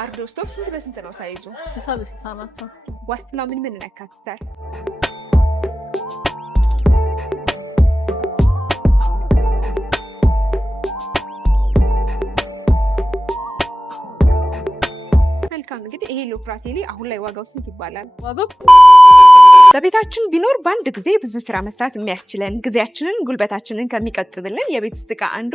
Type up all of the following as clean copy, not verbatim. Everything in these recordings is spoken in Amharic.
አርዶ ስቶቭ ስንት በስንት ነው ሳይዙ? 60 በ60 ናቸው። ዋስትናው ምን ያካትታል? መልካም እንግዲህ ይሄ ሎፍራቴሊ አሁን ላይ ዋጋው ስንት ይባላል? ዋጋው በቤታችን ቢኖር በአንድ ጊዜ ብዙ ስራ መስራት የሚያስችለን ጊዜያችንን ጉልበታችንን ከሚቀጥብልን የቤት ውስጥ ዕቃ አንዱ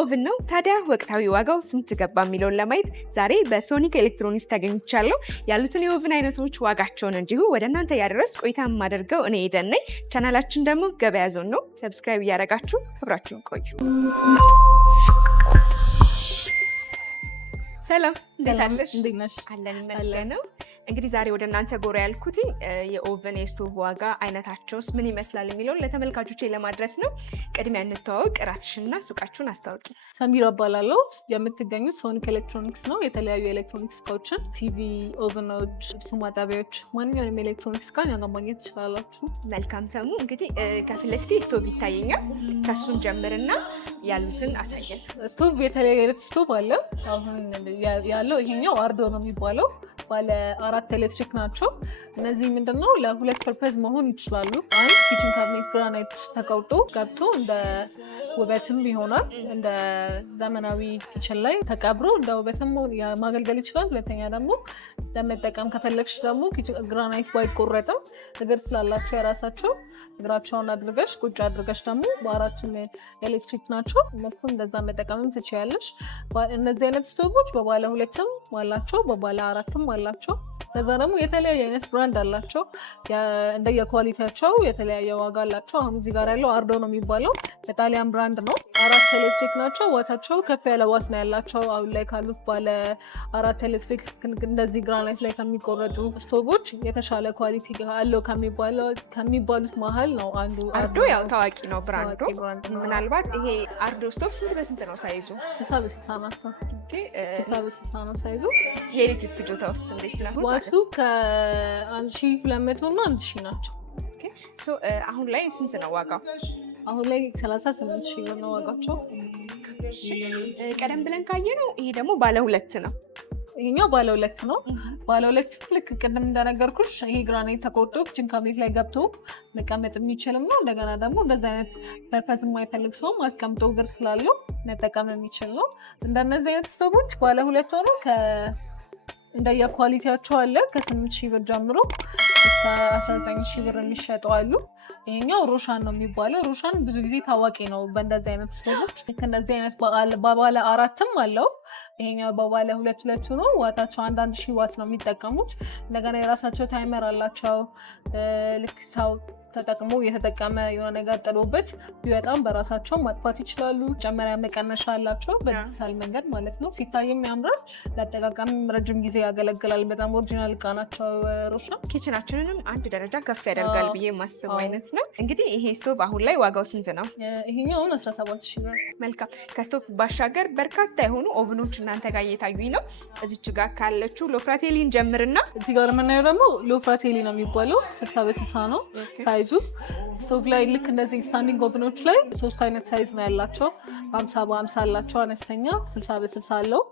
ኦቭን ነው። ታዲያ ወቅታዊ ዋጋው ስንት ገባ የሚለውን ለማየት ዛሬ በሶኒክ ኤሌክትሮኒክስ ተገኝቻለሁ። ያሉትን የኦቭን አይነቶች ዋጋቸውን እንዲሁ ወደ እናንተ ያደረስ ቆይታ የማደርገው እኔ ኤደን ነኝ። ቻናላችን ደግሞ ገበያ ዞን ነው። ሰብስክራይብ እያደረጋችሁ አብራችሁን ቆዩ። ሰላም እንዴት አለሽ? እንዴት ነሽ? አለን ይመስገን ነው። እንግዲህ ዛሬ ወደ እናንተ ጎራ ያልኩት የኦቨን የስቶቭ ዋጋ አይነታቸውስ ምን ይመስላል የሚለውን ለተመልካቾቼ ለማድረስ ነው። ቅድሚያ እንተዋወቅ፣ ራስሽንና ሱቃችሁን አስታውቂ። ሰሚራ እባላለሁ። የምትገኙት ሶኒክ ኤሌክትሮኒክስ ነው። የተለያዩ ኤሌክትሮኒክስ እቃዎችን ቲቪ፣ ኦቨኖች፣ ልብስ ማጠቢያዎች፣ ማንኛውንም ኤሌክትሮኒክስ እቃ እኛ ጋር ማግኘት ትችላላችሁ። መልካም ሰሙ። እንግዲህ ከፊት ለፊቴ ስቶቭ ይታየኛል። ከሱን ጀምርና ያሉትን አሳየን። ስቶቭ የተለያየ አይነት ስቶቭ አለ። አሁን ያለው ይሄኛው አርዶ ነው የሚባለው። ባለ 4 ኤሌክትሪክ ናቸው። እነዚህ ምንድነው ለሁለት ፐርፐዝ መሆን ይችላሉ። አንድ ኪችን ካቢኔት ግራናይት ተቀውጦ ገብቶ እንደ ውበትም ይሆናል። እንደ ዘመናዊ ኪችን ላይ ተቀብሮ እንደ ውበትም ማገልገል ይችላል። ሁለተኛ ደግሞ ለመጠቀም ከፈለግሽ ደግሞ ግራናይት ባይቆረጥም እግር ስላላቸው የራሳቸው እግራቸውን አድርገሽ ቁጭ አድርገሽ ደግሞ በአራቱም ኤሌክትሪክ ናቸው። እነሱም እንደዛ መጠቀምም ትችያለሽ። እነዚህ አይነት ስቶቮች በባለ 2ም አላቸው፣ በባለ 4ም አላቸው። ከዛ ደግሞ የተለያየ አይነት ብራንድ አላቸው። እንደየኳሊቲያቸው የተለያየ ዋጋ አላቸው። አሁን እዚህ ጋር ያለው አርዶ ነው የሚባለው፣ የጣሊያን ብራንድ ነው። 4 ኤሌክትሪክ ናቸው። ዋታቸው ከፍ ያለ ዋት ነው ያላቸው። አሁን ላይ ካሉት ባለ 4 ኤሌክትሪክ እንደዚህ ግራናይት ላይ ከሚቆረጡ ስቶቮች የተሻለ ኳሊቲ አለው ከሚባሉት መሀል ነው አንዱ አርዶ። ያው ታዋቂ ነው ብራንዱ። ምናልባት ይሄ አርዶ ስቶቭ ስንት በስንት ነው ሳይዙ? 60 በ60 ናቸው። 60 በ60 ነው ሳይዙ። የኤሌክትሪክ ፍጆታ ውስጥ እንዴት ነው? ዋቱ ከ1200 እና 1000 ናቸው። አሁን ላይ ስንት ነው ዋጋው? አሁን ላይ 38,000 ብር ነው ዋጋቸው። ቀደም ብለን ካየነው ይሄ ደግሞ ባለ 2 ነው። ይሄኛው ባለ 2 ነው። ባለ 2 ልክ ቅድም እንደነገርኩሽ ይሄ ግራናይት ተቆርጦ ኪችን ካቢኔት ላይ ገብቶ መቀመጥ የሚችልም ነው። እንደገና ደግሞ እንደዚህ አይነት ፐርፐዝ የማይፈልግ ሰው አስቀምጦ እግር ስላለው መጠቀም የሚችል ነው። እንደነዚህ አይነት ስቶቮች ባለ 2 ሆኖ እንደየኳሊቲያቸው አለ ከ8,000 ብር ጀምሮ እስከ 19,000 ብር የሚሸጡ አሉ። ይሄኛው ሮሻን ነው የሚባለው። ሮሻን ብዙ ጊዜ ታዋቂ ነው በእንደዚህ አይነት ስቶቮች። እንደዚህ አይነት በባለ 4ም አለው። ይሄኛው በባለ 2 ነው። ዋታቸው 1,000 ዋት ነው የሚጠቀሙት። እንደገና የራሳቸው ታይመር አላቸው። ልክ ሰው ተጠቅሞ የተጠቀመ የሆነ ነገር ጥሎበት ቢወጣም በራሳቸው ማጥፋት ይችላሉ። ጨመሪያ መቀነሻ አላቸው በዲጂታል መንገድ ማለት ነው። ሲታይም ያምራል። ለአጠቃቀም ረጅም ጊዜ ያገለግላል። በጣም ኦሪጂናል እቃ ናቸው። ሮሻን ኪችናችንንም አንድ ደረጃ ከፍ ያደርጋል ብዬ የማስበው አይነት ነው። እንግዲህ ይሄ ስቶቭ አሁን ላይ ዋጋው ስንት ነው? ይሄኛው 17,000 ብር። መልካም። ከስቶቭ ባሻገር በርካታ የሆኑ ኦቭኖች እናንተ ጋር እየታዩኝ ነው። እዚች ጋር ካለችው ሎፍራቴሊን ጀምርና እዚህ ጋር የምናየው ደግሞ ሎፍራቴሊ ነው የሚባለው። 60 በ60 ነው ሳይዙ። ስቶቭ ላይ ልክ እንደዚህ ስታንዲንግ ኦቭኖች ላይ 3 አይነት ሳይዝ ነው ያላቸው። 50 በ50 አላቸው፣ አነስተኛ 60 በ60 አለው።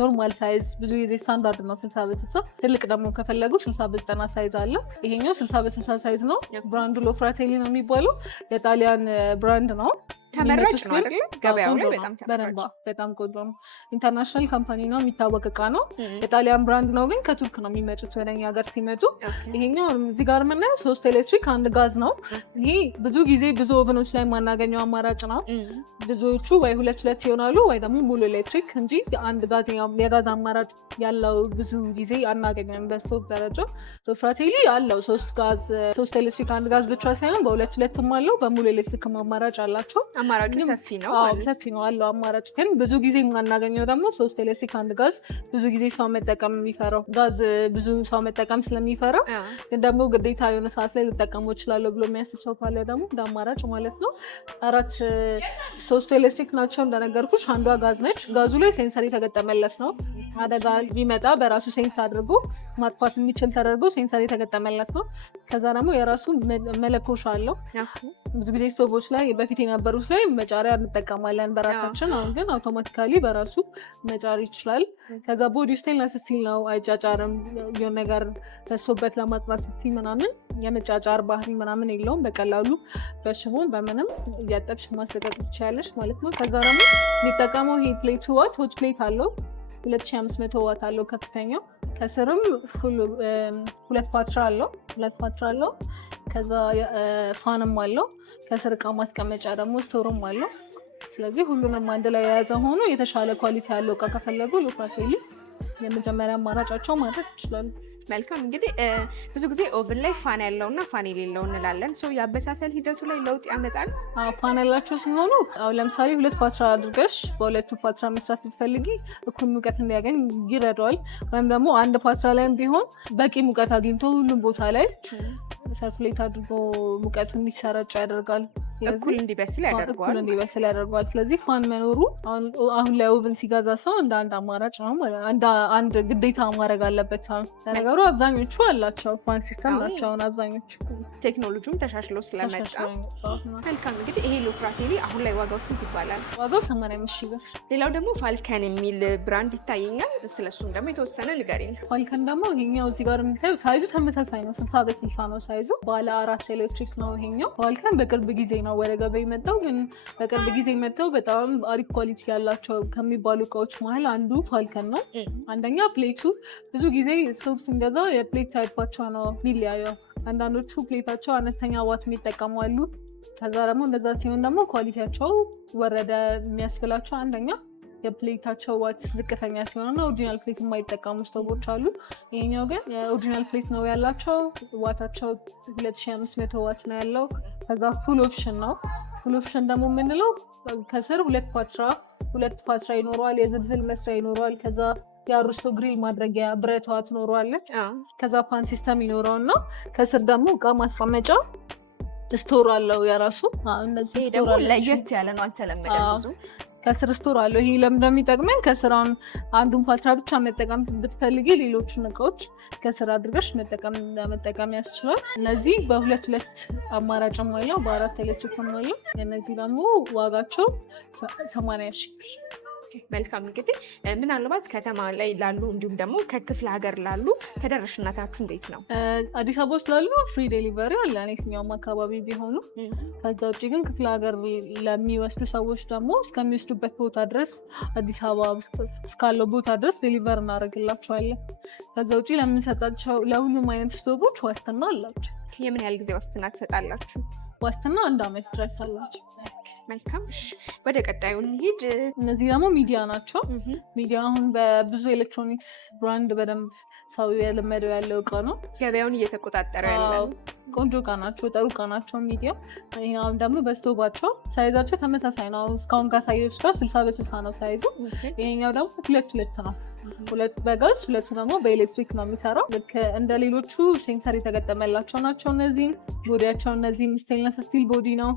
ኖርማል ሳይዝ ብዙ ጊዜ ስታንዳርድ ነው 60 በ60። ትልቅ ደግሞ ከፈለጉ 60 በ90 ሳይዝ አለ። ይሄኛው 60 በ60 ሳይዝ ነው። ብራንዱ ሎፍራቴሊ ነው የሚባለው። የጣሊያን ብራንድ ነው። ተመራጭ ነው አይደል? ገበያው ላይ በጣም ተመራጭ፣ በጣም ቆንጆ ነው። ኢንተርናሽናል ካምፓኒ ነው፣ የሚታወቅ እቃ ነው። የጣሊያን ብራንድ ነው፣ ግን ከቱርክ ነው የሚመጡት ወደኛ ሀገር ሲመጡ። ይሄኛው እዚህ ጋር የምናየው 3 ኤሌክትሪክ 1 ጋዝ ነው። ይሄ ብዙ ጊዜ ብዙ ኦቨኖች ላይ የማናገኘው አማራጭ ነው። ብዙዎቹ ወይ 2 ይሆናሉ ወይ ደግሞ ሙሉ ኤሌክትሪክ እንጂ አንድ ጋዝ የጋዝ አማራጭ ያለው ብዙ ጊዜ አናገኘም በስቶቭ ደረጃ። ሎፍራቴሊ አለው 3 ጋዝ 3 ኤሌክትሪክ 1 ጋዝ ብቻ ሳይሆን በ2 አለው። በሙሉ ኤሌክትሪክ አማራጭ አላቸው። አማራጩ ሰፊ ነው። ሰፊ ነው አለው አማራጭ። ግን ብዙ ጊዜ የማናገኘው ደግሞ 3 ኤሌክትሪክ 1 ጋዝ ብዙ ጊዜ ሰው መጠቀም የሚፈራው ጋዝ ብዙ ሰው መጠቀም ስለሚፈራ ግን ደግሞ ግዴታ የሆነ ሰዓት ላይ ልጠቀመው እችላለሁ ብሎ የሚያስብ ሰው ካለ ደግሞ እንደ አማራጭ ማለት ነው። 3 ኤሌክትሪክ ናቸው እንደነገርኩሽ። አንዷ ጋዝ ነች። ጋዙ ላይ ሴንሰር የተገጠመለት ነው። አደጋ ቢመጣ በራሱ ሴንስ አድርጎ ማጥፋት የሚችል ተደርጎ ሴንሰር የተገጠመለት ነው። ከዛ ደግሞ የራሱ መለኮሻ አለው። ብዙ ጊዜ ስቶቮች ላይ በፊት የነበሩት ላይ መጫሪያ እንጠቀማለን በራሳችን። አሁን ግን አውቶማቲካሊ በራሱ መጫር ይችላል። ከዛ ቦዲ ስቴንለስ ስቲል ነው፣ አይጫጫርም። የሆነ ነገር ፈሶበት ለማጽዳት ስትይ ምናምን የመጫጫር ባህሪ ምናምን የለውም። በቀላሉ በሽቦን በምንም እያጠብሽ ማስለቀቅ ትችላለሽ ማለት ነው። ከዛ ደግሞ የሚጠቀመው ይሄ ፕሌቱ ዋት ሆት ፕሌት አለው 2500 ዋት አለው ከፍተኛው። ከስርም ሁለት ፓትራ አለው። ከዛ ፋንም አለው። ከስር እቃ ማስቀመጫ ደግሞ ስቶርም አለው። ስለዚህ ሁሉንም አንድ ላይ የያዘ ሆኖ የተሻለ ኳሊቲ ያለው እቃ ከፈለጉ ሎፍራቴሊ የመጀመሪያ አማራጫቸው ማድረግ ይችላሉ። መልካም እንግዲህ ብዙ ጊዜ ኦቭን ላይ ፋን ያለውና ፋን የሌለው እንላለን። የአበሳሰል ሂደቱ ላይ ለውጥ ያመጣል? ፋን ያላቸው ሲሆኑ አሁን ለምሳሌ 2 ፓትራ አድርገሽ በሁለቱ ፓትራ መስራት ብትፈልጊ እኩል ሙቀት እንዲያገኝ ይረዳዋል። ወይም ደግሞ አንድ ፓትራ ላይም ቢሆን በቂ ሙቀት አግኝቶ ሁሉም ቦታ ላይ ሰርኩሌት አድርጎ ሙቀቱ እንዲሰራጭ ያደርጋል። እኩል እንዲበስል ያደርገዋል። ስለዚህ ፋን መኖሩ አሁን ላይ ኦቭን ሲገዛ ሰው እንደ አንድ አማራጭ ነው፣ አንድ ግዴታ ማድረግ አለበት። ነገሩ አብዛኞቹ አላቸው ፋን ሲስተም ናቸው። አሁን አብዛኞቹ ቴክኖሎጂም ተሻሽሎ ስለመጣ መልካም። እንግዲህ ይሄ ሎፍራቴሊ አሁን ላይ ዋጋው ስንት ይባላል? ዋጋው 85 ሺህ ብር። ሌላው ደግሞ ፋልከን የሚል ብራንድ ይታየኛል። ስለሱም ደግሞ የተወሰነ ንገሪኝ። ፋልከን ደግሞ ይሄኛው እዚህ ጋር የምታዩ ሳይዙ ተመሳሳይ ነው፣ 60 በ60 ነው ሳይዙ። ባለ 4 ኤሌክትሪክ ነው ይሄኛው። ፋልከን በቅርብ ጊዜ ነው ወደ ገበያ የመጣው። ግን በቅርብ ጊዜ መጥተው በጣም አሪፍ ኳሊቲ ያላቸው ከሚባሉ እቃዎች መሀል አንዱ ፋልከን ነው። አንደኛ ፕሌቱ ብዙ ጊዜ ስቶቭ ስንገዛ የፕሌት ታይፓቸው ነው የሚለያየው። አንዳንዶቹ ፕሌታቸው አነስተኛ ዋት የሚጠቀሙ አሉ። ከዛ ደግሞ እንደዛ ሲሆን ደግሞ ኳሊቲያቸው ወረደ የሚያስብላቸው አንደኛ የፕሌታቸው ዋት ዝቅተኛ ሲሆንና ኦሪጂናል ፕሌት የማይጠቀሙ ስቶቮች አሉ። ይሄኛው ግን የኦሪጂናል ፕሌት ነው ያላቸው። ዋታቸው 2500 ዋት ነው ያለው። ከዛ ፉል ኦፕሽን ነው። ፉል ኦፕሽን ደግሞ የምንለው ከስር ሁለት ፓትራ ይኖረዋል። የዝብህል መስሪያ ይኖረዋል። ከዛ የአሩስቶ ግሪል ማድረጊያ ብረቷ ትኖረዋለች። ከዛ ፓን ሲስተም ይኖረውና ከስር ደግሞ እቃ ማስቀመጫ ስቶር አለው የራሱ። እነዚህ ደግሞ ለየት ያለ ነው፣ አልተለመደም ብዙ። ከስር ስቶር አለው። ይሄ ለምን እንደሚጠቅመን ከስራውን አንዱን ፓትራ ብቻ መጠቀም ብትፈልጊ ሌሎቹን እቃዎች ከስር አድርገሽ መጠቀም ያስችላል። እነዚህ በሁለት አማራጭም አለው፣ በ4 ኤሌክትሪክም አለው። እነዚህ ደግሞ ዋጋቸው 80 ሺህ ብር። መልካም እንግዲህ ምናልባት ከተማ ላይ ላሉ እንዲሁም ደግሞ ከክፍለ ሀገር ላሉ ተደራሽነታችሁ እንዴት ነው? አዲስ አበባ ውስጥ ላሉ ፍሪ ዴሊቨሪ አለ የትኛውም አካባቢ ቢሆኑ። ከዛ ውጭ ግን ክፍለ ሀገር ለሚወስዱ ሰዎች ደግሞ እስከሚወስዱበት ቦታ ድረስ አዲስ አበባ ውስጥ እስካለው ቦታ ድረስ ዴሊቨር እናደርግላቸዋለን። ከዛ ውጭ ለምንሰጣቸው ለሁሉም አይነት ስቶቮች ዋስትና አላቸው። የምን ያህል ጊዜ ዋስትና ትሰጣላችሁ? ዋስትና 1 ዓመት ድረስ አላቸው። መልካም ወደ ቀጣዩ እንሂድ። እነዚህ ደግሞ ሚዲያ ናቸው። ሚዲያ አሁን በብዙ ኤሌክትሮኒክስ ብራንድ በደንብ ሰው የለመደው ያለው እቃ ነው። ገበያውን እየተቆጣጠረ ያለ ቆንጆ እቃ ናቸው፣ ጥሩ እቃ ናቸው ሚዲያ። ይሄኛው ደግሞ በስቶቫቸው ሳይዛቸው ተመሳሳይ ነው። እስካሁን ካሳየች ጋር 60 በ60 ነው ሳይዙ። ይሄኛው ደግሞ 2 ነው። 2 በጋዝ 2 ደግሞ በኤሌክትሪክ ነው የሚሰራው። ልክ እንደ ሌሎቹ ሴንሰር የተገጠመላቸው ናቸው። እነዚህም ቦዲያቸው እነዚህም ስቴንለስ ስቲል ቦዲ ነው።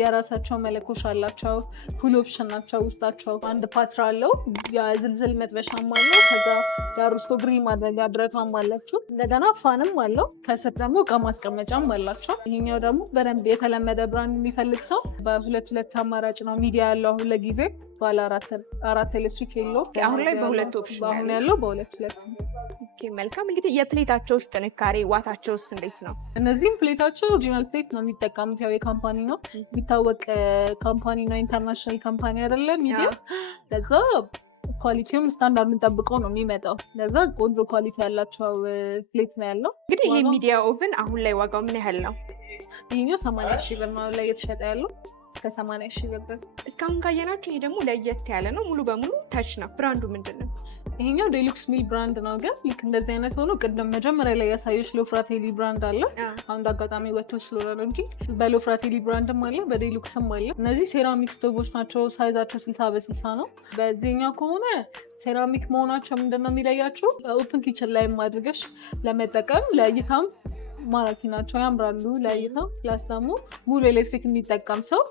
የራሳቸው መለኮሻ አላቸው። ፉል ኦፕሽን ናቸው። ውስጣቸው አንድ ፓትራ አለው። የዝልዝል መጥበሻም አለው። ከዛ የአሩስቶ ግሪል ማድረጊያ ብረቷም አላችሁ። እንደገና ፋንም አለው። ከስር ደግሞ እቃ ማስቀመጫም አላቸው። ይሄኛው ደግሞ በደንብ የተለመደ ብራንድ የሚፈልግ ሰው በ2 አማራጭ ነው ሚዲያ ያለው አሁን ለጊዜ። ባለ 4 ኤሌክትሪክ የለው አሁን ላይ በ2 ኦፕሽን አሁን ያለው በ2። መልካም እንግዲህ የፕሌታቸውስ ጥንካሬ ዋታቸውስ እንዴት ነው? እነዚህም ፕሌታቸው ኦሪጂናል ፕሌት ነው የሚጠቀሙት። ያው የካምፓኒ ነው የሚታወቅ ካምፓኒ ነው፣ ኢንተርናሽናል ካምፓኒ አይደለም ሚዲያ። ለዛ ኳሊቲውም ስታንዳርድን ጠብቀው ነው የሚመጣው። ለዛ ቆንጆ ኳሊቲ ያላቸው ፕሌት ነው ያለው። እንግዲህ ይሄ ሚዲያ ኦቭን አሁን ላይ ዋጋው ምን ያህል ነው? ይሄኛው 80 ሺህ ብር ነው ላይ የተሸጠ ያለው እስከ 80 ሺህ ብር ድረስ። እስካሁን ካየናቸው ይሄ ደግሞ ለየት ያለ ነው፣ ሙሉ በሙሉ ታች ነው። ብራንዱ ምንድን ነው? ይሄኛው ዴሉክስ ሚል ብራንድ ነው። ግን ልክ እንደዚህ አይነት ሆኖ ቅድም መጀመሪያ ላይ ያሳየች ሎፍራቴሊ ብራንድ አለ። አሁን አጋጣሚ ወጥቶ ስለሆነ ነው እንጂ በሎፍራቴሊ ብራንድም አለ፣ በዴሉክስም አለ። እነዚህ ሴራሚክ ስቶቮች ናቸው። ሳይዛቸው 60 በ60 ነው። በዚህኛው ከሆነ ሴራሚክ መሆናቸው ምንድነው የሚለያቸው? ኦፕን ኪችን ላይ አድርገሽ ለመጠቀም ለእይታም ማራኪ ናቸው፣ ያምራሉ ለእይታ። ፕላስ ደግሞ ሙሉ ኤሌክትሪክ የሚጠቀም ሰው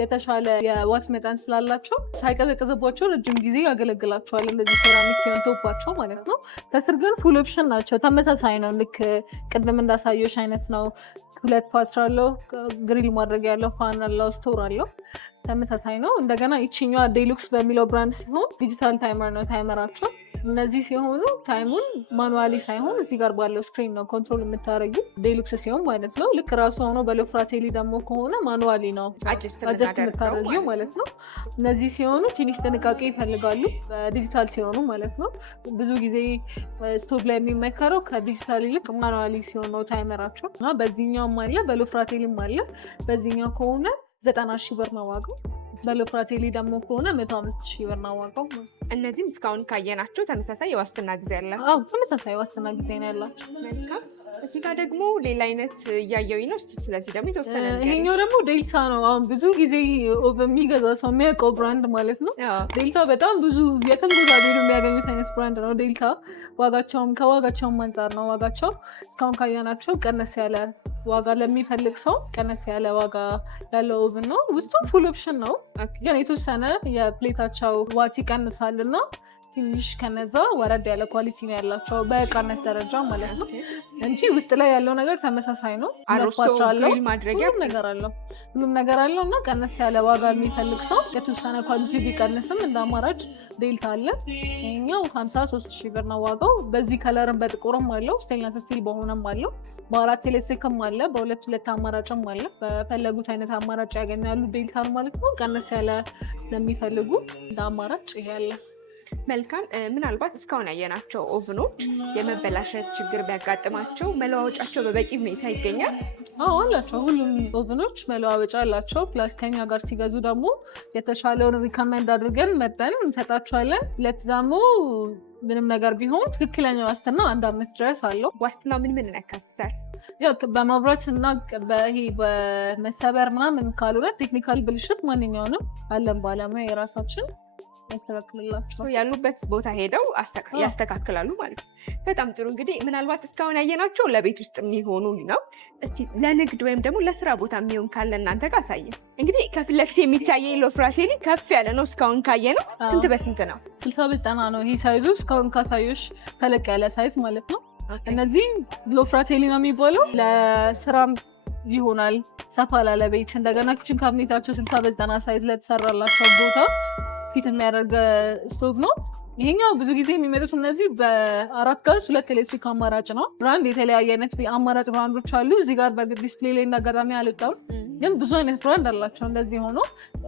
የተሻለ የዋት መጠን ስላላቸው ሳይቀዘቅዝባቸው ረጅም ጊዜ ያገለግላቸዋል። እንደዚህ ሴራሚክ ሲሆን ቶፓቸው ማለት ነው። ከስር ግን ፉል ኦፕሽን ናቸው። ተመሳሳይ ነው፣ ልክ ቅድም እንዳሳየሽ አይነት ነው። 2 ፓትራ አለው፣ ግሪል ማድረግ ያለው፣ ፋን አለው፣ ስቶር አለው። ተመሳሳይ ነው። እንደገና ይችኛዋ ዴሉክስ በሚለው ብራንድ ሲሆን ዲጂታል ታይመር ነው ታይመራቸው። እነዚህ ሲሆኑ ታይሙን ማኑዋሊ ሳይሆን እዚህ ጋር ባለው ስክሪን ነው ኮንትሮል የምታደርጊ። ዴሉክስ ሲሆን ማለት ነው። ልክ ራሱ ሆኖ በሎፍራቴሊ ደግሞ ከሆነ ማኑዋሊ ነው አጀስት የምታደርጊው ማለት ነው። እነዚህ ሲሆኑ ትንሽ ጥንቃቄ ይፈልጋሉ፣ ዲጂታል ሲሆኑ ማለት ነው። ብዙ ጊዜ ስቶቭ ላይ የሚመከረው ከዲጂታል ይልቅ ማኑዋሊ ሲሆን ነው ታይመራቸው እና በዚህኛውም አለ በሎፍራቴሊም አለ። በዚህኛው ከሆነ 90,000 ብር ነው ዋጋው። በሎፍራቴሊ ደግሞ ከሆነ 105,000 ብር ነው ዋጋው። እነዚህም እስካሁን ካየናቸው ተመሳሳይ የዋስትና ጊዜ ያላቸው? አዎ ተመሳሳይ የዋስትና ጊዜ ነው ያላቸው። መልካም። እዚህ ጋር ደግሞ ሌላ አይነት እያየሁኝ ነው። ስለዚህ ደግሞ የተወሰነ ይሄኛው ደግሞ ዴልታ ነው። አሁን ብዙ ጊዜ ኦቨን የሚገዛ ሰው የሚያውቀው ብራንድ ማለት ነው። ዴልታ በጣም ብዙ የትም ቦታ ሄዶ የሚያገኙት አይነት ብራንድ ነው ዴልታ። ከዋጋቸውም አንጻር ነው ዋጋቸው እስካሁን ካየናቸው ቀነስ ያለ ዋጋ ለሚፈልግ ሰው ቀነስ ያለ ዋጋ ያለው ኦቨን ነው። ውስጡ ፉል ኦፕሽን ነው፣ ግን የተወሰነ የፕሌታቸው ዋት ይቀንሳል እና ትንሽ ከነዛ ወረድ ያለ ኳሊቲ ነው ያላቸው በእቃነት ደረጃ ማለት ነው እንጂ ውስጥ ላይ ያለው ነገር ተመሳሳይ ነው። ሁሉም ነገር አለው እና ቀነስ ያለ ዋጋ የሚፈልግ ሰው የተወሰነ ኳሊቲ ቢቀንስም እንደ አማራጭ ዴልታ አለ። ይሄኛው 53,000 ብር ነው ዋጋው። በዚህ ከለርም በጥቁርም አለው፣ ስቴንለስ ስቲል በሆነም አለው፣ በ4 ኤሌክትሪክም አለ፣ በ2 አማራጭም አለ። በፈለጉት አይነት አማራጭ ያገኛሉ ዴልታን ማለት ነው። ቀነስ ያለ ለሚፈልጉ እንደ አማራጭ ይሄ አለ። መልካም። ምናልባት እስካሁን ያየናቸው ኦቭኖች የመበላሸት ችግር ቢያጋጥማቸው መለዋወጫቸው በበቂ ሁኔታ ይገኛል? አዎ አላቸው። ሁሉም ኦቭኖች መለዋወጫ አላቸው። ፕላስ ከኛ ጋር ሲገዙ ደግሞ የተሻለውን ሪከመንድ አድርገን መጠን እንሰጣቸዋለን። ሁለት ደግሞ ምንም ነገር ቢሆን ትክክለኛ ዋስትና 1 ዓመት ድረስ አለው። ዋስትና ምን ያካትታል? በመብራት እና በመሰበር ምናምን ካልሆነ ቴክኒካል ብልሽት ማንኛውንም አለን ባለሙያ የራሳችን ያስተካክልላቸው ያሉበት ቦታ ሄደው ያስተካክላሉ ማለት ነው። በጣም ጥሩ። እንግዲህ ምናልባት እስካሁን ያየናቸው ለቤት ውስጥ የሚሆኑ ነው። እስቲ ለንግድ ወይም ደግሞ ለስራ ቦታ የሚሆን ካለ እናንተ ጋር አሳየን። እንግዲህ ከፊት ለፊት የሚታየኝ ሎፍራቴሊ ከፍ ያለ ነው። እስካሁን ካየ ነው ስንት በስንት ነው? 60 በ90 ነው ይሄ ሳይዙ። እስካሁን ካሳዮሽ ተለቅ ያለ ሳይዝ ማለት ነው። እነዚህ ሎፍራቴሊ ነው የሚባለው። ለስራ ይሆናል ሰፋ ላለ ቤት። እንደገና ኪችን ካቢኔታቸው 60 በ90 ሳይዝ ለተሰራላቸው ቦታ ፊት የሚያደርግ ስቶቭ ነው። ይሄኛው ብዙ ጊዜ የሚመጡት እነዚህ በ4 ጋዝ 2 ኤሌክትሪክ አማራጭ ነው። ብራንድ የተለያየ አይነት አማራጭ ብራንዶች አሉ። እዚህ ጋር በግድ ዲስፕሌይ ላይ እንዳጋጣሚ አልወጣም፣ ግን ብዙ አይነት ብራንድ አላቸው። እንደዚህ ሆኖ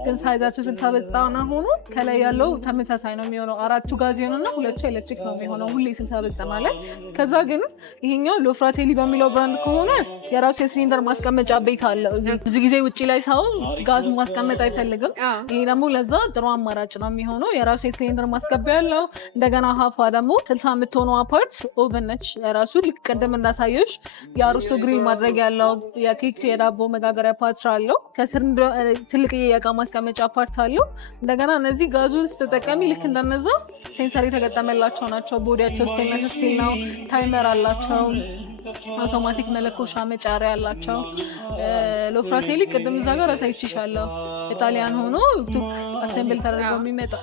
ግን ሳይዛቸው 60 በ90 ሆኖ ከላይ ያለው ተመሳሳይ ነው የሚሆነው። 4ቱ ጋዝ ይሆንና 2ቱ ኤሌክትሪክ ነው የሚሆነው ሁሌ 60 በ90 ላይ። ከዛ ግን ይሄኛው ሎፍራቴሊ በሚለው ብራንድ ከሆነ የራሱ የሲሊንደር ማስቀመጫ ቤት አለው። ብዙ ጊዜ ውጪ ላይ ሰው ጋዙን ማስቀመጥ አይፈልግም። ይሄ ደግሞ ለዛ ጥሩ አማራጭ ነው የሚሆነው። የራሱ የሲሊንደር ማስገቢያ ያለው። እንደገና ሀፏ ደግሞ 60 የምትሆነው አፓርት ኦቨን ነች የራሱ። ልክ ቅድም እንዳሳየሽ የአሮስቶ ግሪል ማድረግ ያለው የኬክ የዳቦ መጋገሪያ ፓትራ አለው። ከስር ትልቅ የእቃ ማስቀመጫ ፓርት አለው። እንደገና እነዚህ ጋዙን ስትጠቀሚ ልክ እንደነዛ ሴንሰር የተገጠመላቸው ናቸው። ቦዲያቸው ስቴንለስ ስቲል ነው። ታይመር አላቸው። አውቶማቲክ መለኮሻ መጫሪያ አላቸው። ሎፍራቴሊ ቅድም እዛ ጋር አሳይቼሻለሁ። ኢጣሊያን ሆኖ አሴምብል ተደርጎ የሚመጣ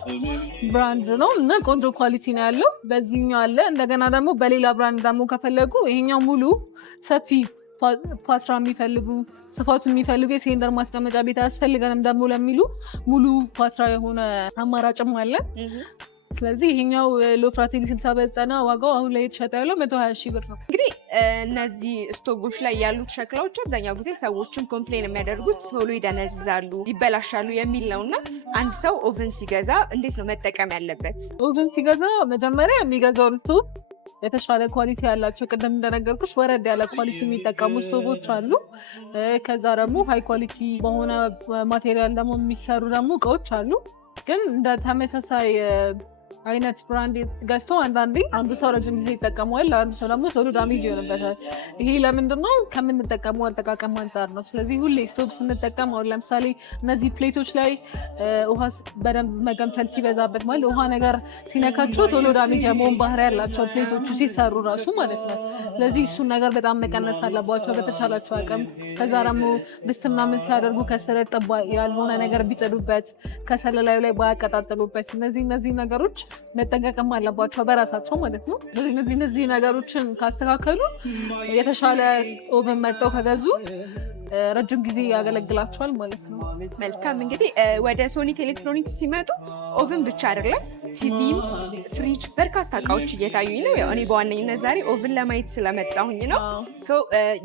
ብራንድ ነው እና ቆንጆ ኳሊቲ ነው ያለው። በዚህኛው አለ። እንደገና ደግሞ በሌላ ብራንድ ደግሞ ከፈለጉ ይሄኛው ሙሉ ሰፊ ፓትራ የሚፈልጉ ስፋቱ የሚፈልጉ የሲሊንደር ማስቀመጫ ቤት አያስፈልገንም ደግሞ ለሚሉ ሙሉ ፓትራ የሆነ አማራጭም አለ። ስለዚህ ይሄኛው ሎፍራቴሊ 60 በ90 ዋጋው አሁን ላይ የተሸጠ ያለው 120,000 ብር ነው። እንግዲህ እነዚህ ስቶቮች ላይ ያሉት ሸክላዎች አብዛኛው ጊዜ ሰዎችን ኮምፕሌን የሚያደርጉት ቶሎ ይደነዝዛሉ፣ ይበላሻሉ የሚል ነው እና አንድ ሰው ኦቨን ሲገዛ እንዴት ነው መጠቀም ያለበት? ኦቨን ሲገዛ መጀመሪያ የሚገዛው ስቶቭ የተሻለ ኳሊቲ ያላቸው ቅድም እንደነገርኩሽ ወረድ ያለ ኳሊቲ የሚጠቀሙ ስቶቮች አሉ። ከዛ ደግሞ ሃይ ኳሊቲ በሆነ ማቴሪያል ደግሞ የሚሰሩ ደግሞ እቃዎች አሉ። ግን እንደ ተመሳሳይ አይነት ብራንድ ገዝቶ አንዳንዴ አንዱ ሰው ረጅም ጊዜ ይጠቀመዋል፣ አንዱ ሰው ደግሞ ቶሎ ዳሜጅ ይሆንበታል። ይሄ ለምንድን ነው? ከምንጠቀመው አጠቃቀም አንጻር ነው። ስለዚህ ሁሌ ስቶቭ ስንጠቀም አሁን ለምሳሌ እነዚህ ፕሌቶች ላይ ውሃ በደንብ መገንፈል ሲበዛበት ማለት ውሃ ነገር ሲነካቸው ቶሎ ዳሜጅ የመሆን ባህሪ ያላቸው ፕሌቶቹ ሲሰሩ ራሱ ማለት ነው። ስለዚህ እሱን ነገር በጣም መቀነስ አለባቸው በተቻላቸው አቅም። ከዛ ደግሞ ድስት ምናምን ሲያደርጉ ከስር እርጥብ ያልሆነ ነገር ቢጥሉበት፣ ከሰል ላዩ ላይ ባያቀጣጥሉበት፣ እነዚህ ነገሮች መጠንቀቅም አለባቸው በራሳቸው ማለት ነው። እነዚህ ነገሮችን ካስተካከሉ የተሻለ ኦቨን መርጠው ከገዙ ረጅም ጊዜ ያገለግላቸዋል ማለት ነው። መልካም እንግዲህ ወደ ሶኒክ ኤሌክትሮኒክስ ሲመጡ ኦቨን ብቻ አይደለም ቲቪም፣ ፍሪጅ በርካታ እቃዎች እየታዩኝ ነው። ያው እኔ በዋነኝነት ዛሬ ኦቨን ለማየት ስለመጣሁኝ ነው።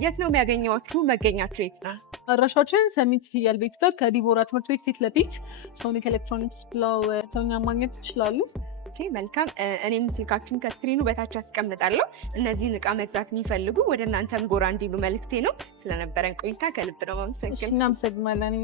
የት ነው የሚያገኘዋችሁ? መገኛችሁ የት ነው? አድራሻችን ሰሚት ፍየል ቤት ጋር ከዲቦራ ትምህርት ቤት ፊት ለፊት ሶኒክ ኤሌክትሮኒክስ ብለው ተኛ ማግኘት ይችላሉ። መልካም እኔም ስልካችሁን ከስክሪኑ በታች አስቀምጣለሁ። እነዚህን እቃ መግዛት የሚፈልጉ ወደ እናንተም ጎራ እንዲሉ መልክቴ ነው። ስለነበረን ቆይታ ከልብ ነው ማመሰግን። እናመሰግናለን።